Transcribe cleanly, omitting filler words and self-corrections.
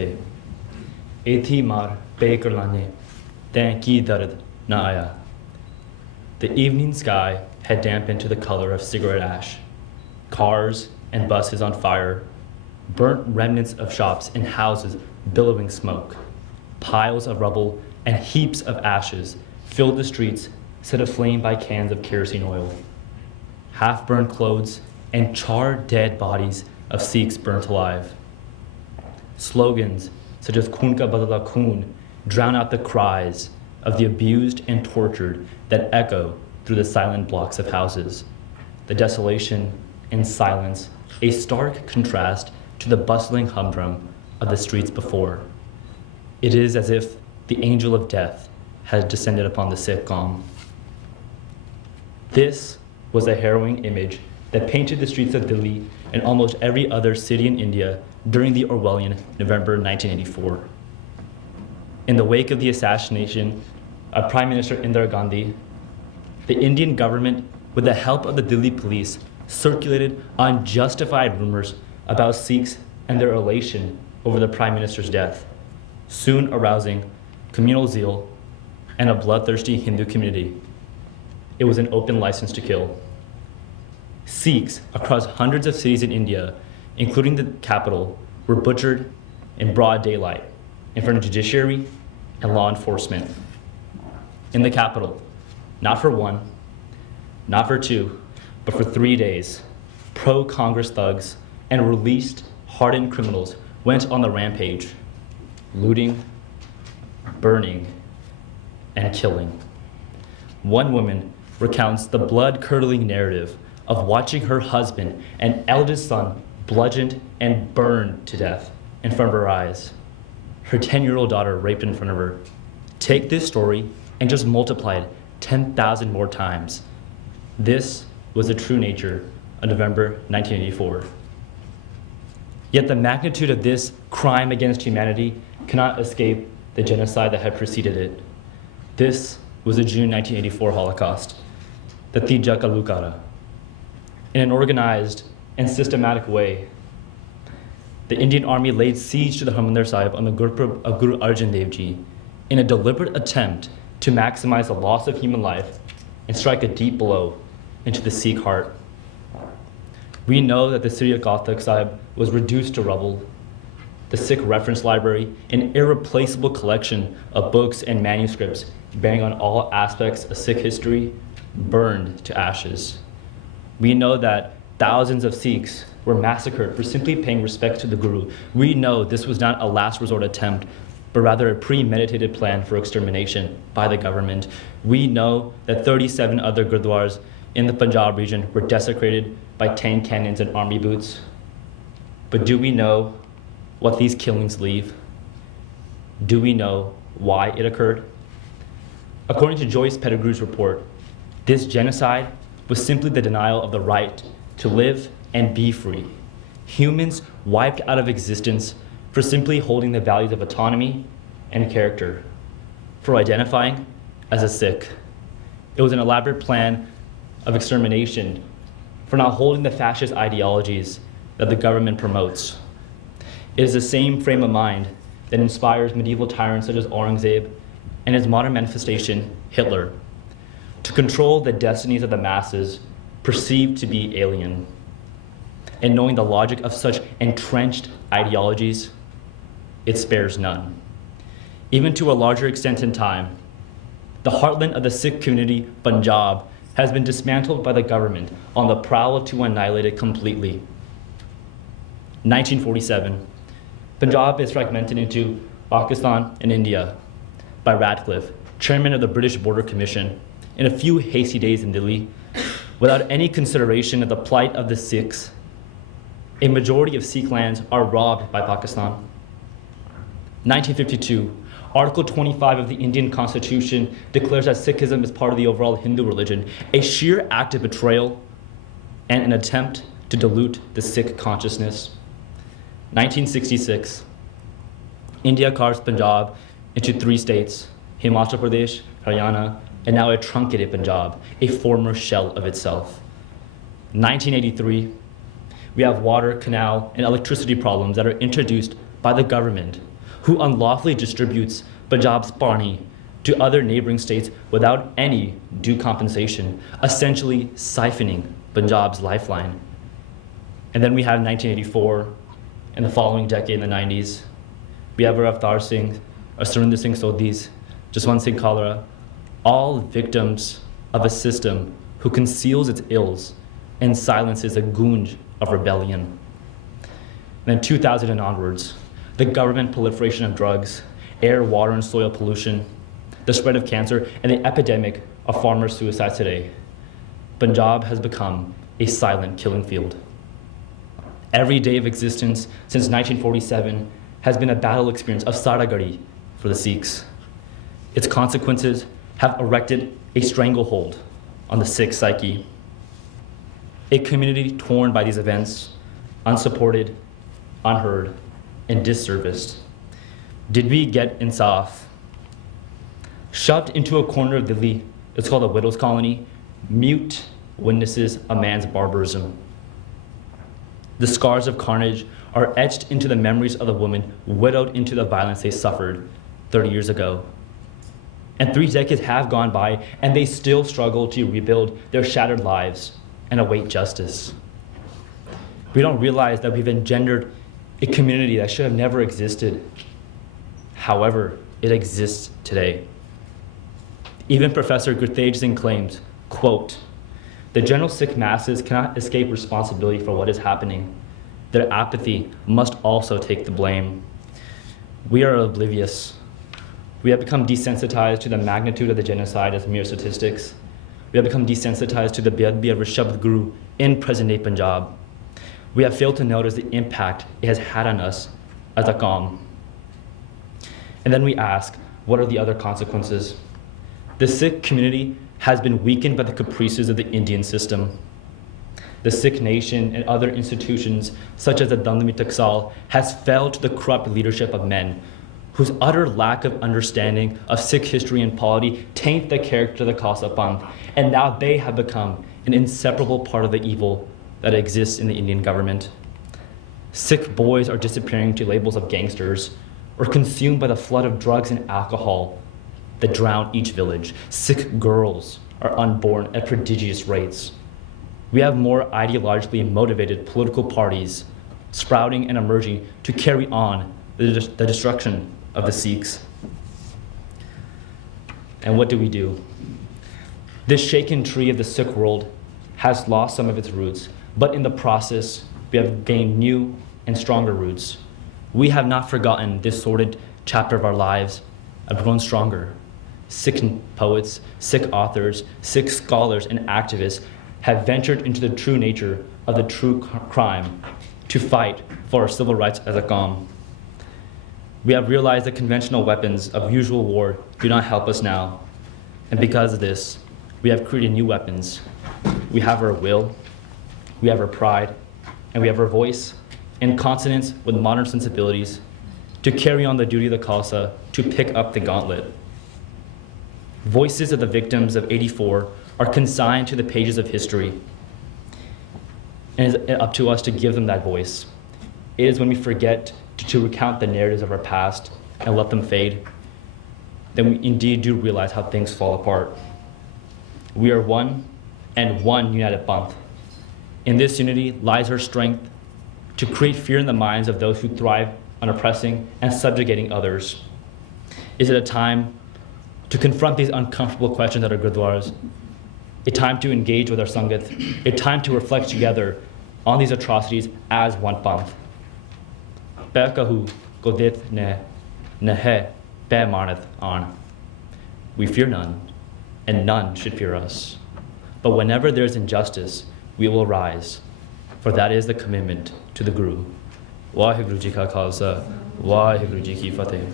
Ethi mar pe karlane, tan ki dard na aya. The evening sky had dampened to the color of cigarette ash. Cars and buses on fire, burnt remnants of shops and houses billowing smoke. Piles of rubble and heaps of ashes filled the streets set aflame by cans of kerosene oil. Half-burned clothes and charred dead bodies of Sikhs burnt alive. Slogans such as "Khun ka badala khun" drown out the cries of the abused and tortured that echo through the silent blocks of houses. The desolation and silence, a stark contrast to the bustling humdrum of the streets before. It is as if the angel of death has descended upon the Sikh calm. This was a harrowing image that painted the streets of Delhi and almost every other city in India during the Orwellian November 1984. In the wake of the assassination of Prime Minister Indira Gandhi, the Indian government, with the help of the Delhi police, circulated unjustified rumors about Sikhs and their elation over the Prime Minister's death, soon arousing communal zeal and a bloodthirsty Hindu community. It was an open license to kill. Sikhs across hundreds of cities in India, including the capital, were butchered in broad daylight in front of judiciary and law enforcement. In the capital, not for one, not for two, but for 3 days, pro-Congress thugs and released hardened criminals went on the rampage, looting, burning, and killing. One woman recounts the blood-curdling narrative of watching her husband and eldest son bludgeoned and burned to death in front of her eyes. Her 10-year-old daughter raped in front of her. Take this story and just multiply it 10,000 more times. This was the true nature of November 1984. Yet the magnitude of this crime against humanity cannot escape the genocide that had preceded it. This was the June 1984 Holocaust, the Tija Ka Lukara. In an organized and systematic way, the Indian Army laid siege to the Harmandir Sahib on the Gurpurab of Guru Arjan Dev Ji in a deliberate attempt to maximize the loss of human life and strike a deep blow into the Sikh heart. We know that the Sri Akal Sahib was reduced to rubble. The Sikh reference library, an irreplaceable collection of books and manuscripts bearing on all aspects of Sikh history, burned to ashes. We know that thousands of Sikhs were massacred for simply paying respect to the Guru. We know this was not a last resort attempt, but rather a premeditated plan for extermination by the government. We know that 37 other Gurdwaras in the Punjab region were desecrated by tank cannons and army boots. But do we know what these killings leave? Do we know why it occurred? According to Joyce Pettigrew's report, this genocide was simply the denial of the right to live and be free. Humans wiped out of existence for simply holding the values of autonomy and character, for identifying as a Sikh. It was an elaborate plan of extermination for not holding the fascist ideologies that the government promotes. It is the same frame of mind that inspires medieval tyrants such as Aurangzeb and his modern manifestation, Hitler, to control the destinies of the masses perceived to be alien. And knowing the logic of such entrenched ideologies, it spares none. Even to a larger extent in time, the heartland of the Sikh community, Punjab, has been dismantled by the government on the prowl to annihilate it completely. 1947, Punjab is fragmented into Pakistan and India by Radcliffe, chairman of the British Border Commission, in a few hasty days in Delhi, without any consideration of the plight of the Sikhs. A majority of Sikh lands are robbed by Pakistan. 1952, Article 25 of the Indian Constitution declares that Sikhism is part of the overall Hindu religion, a sheer act of betrayal and an attempt to dilute the Sikh consciousness. 1966, India carves Punjab into 3 states, Himachal Pradesh, Haryana, and now a truncated Punjab, a former shell of itself. 1983, we have water, canal, and electricity problems that are introduced by the government, who unlawfully distributes Punjab's pani to other neighboring states without any due compensation, essentially siphoning Punjab's lifeline. And then we have 1984, and the following decade in the 90s, we have Avtar Singh, Surinder Singh Sodhis, Jaswant Singh Khalra, all victims of a system who conceals its ills and silences a goonj of rebellion. And then 2000 and onwards, the government proliferation of drugs, air, water, and soil pollution, the spread of cancer, and the epidemic of farmer suicide today. Punjab has become a silent killing field. Every day of existence since 1947 has been a battle experience of Saragari for the Sikhs. Its consequences have erected a stranglehold on the Sikh psyche. A community torn by these events, unsupported, unheard, and disserviced. Did we get insaf? Shoved into a corner of Delhi, it's called a widow's colony, mute witnesses a man's barbarism. The scars of carnage are etched into the memories of the women widowed into the violence they suffered 30 years ago. And 3 decades have gone by, and they still struggle to rebuild their shattered lives and await justice. We don't realize that we've engendered a community that should have never existed. However, it exists today. Even Professor Gurtej Singh claims, quote, "The general Sikh masses cannot escape responsibility for what is happening. Their apathy must also take the blame. We are oblivious. We have become desensitized to the magnitude of the genocide as mere statistics. We have become desensitized to the Beadbi of Rishabh Guru in present-day Punjab. We have failed to notice the impact it has had on us as a Qawm." And then we ask, what are the other consequences? The Sikh community has been weakened by the caprices of the Indian system. The Sikh nation and other institutions, such as the Dandami Taksal, has fell to the corrupt leadership of men whose utter lack of understanding of Sikh history and polity taint the character of the Khalsa Panth, and now they have become an inseparable part of the evil that exists in the Indian government. Sikh boys are disappearing to labels of gangsters or consumed by the flood of drugs and alcohol that drown each village. Sikh girls are unborn at prodigious rates. We have more ideologically motivated political parties sprouting and emerging to carry on the destruction of the Sikhs. And what do? This shaken tree of the Sikh world has lost some of its roots, but in the process, we have gained new and stronger roots. We have not forgotten this sordid chapter of our lives. Have grown stronger. Sikh poets, Sikh authors, Sikh scholars, and activists have ventured into the true nature of the true crime to fight for our civil rights as a Qawm. We have realized that conventional weapons of usual war do not help us now. And because of this, we have created new weapons. We have our will, we have our pride, and we have our voice in consonance with modern sensibilities to carry on the duty of the Khalsa to pick up the gauntlet. Voices of the victims of '84 are consigned to the pages of history, and it is up to us to give them that voice. It is when we forget to recount the narratives of our past and let them fade, then we indeed do realize how things fall apart. We are one and one united Panth. In this unity lies our strength to create fear in the minds of those who thrive on oppressing and subjugating others. Is it a time to confront these uncomfortable questions at our gurdwaras? A time to engage with our Sangat? A time to reflect together on these atrocities as one Panth? Kahu Godith ne Nahe Pe Marnath An. We fear none, and none should fear us. But whenever there is injustice, we will rise, for that is the commitment to the Guru. Waheguru Ji Ka Khalsa, Waheguru Ji Ki Fateh.